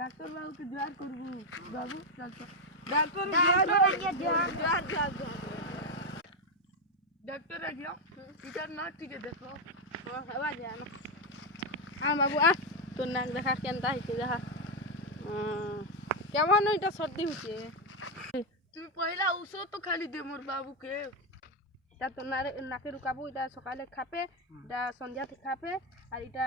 doctor বাবুকে জোয়ার করবো বাবু ডাক্তার ডাক্তার আজ্ঞা এটার নাক থেকে দেখো হওয়া যায় না বাবু তোর নাক দেখা কেনটা হয়েছে দেখা কেমন এটা সর্দি হচ্ছে তুমি পয়লা ঔষধ তো খালি দে মোর বাবুকে এটা তো নাকে রুকাবো এটা সকালে খাবে এটা সন্ধ্যাতে খাবে আর এটা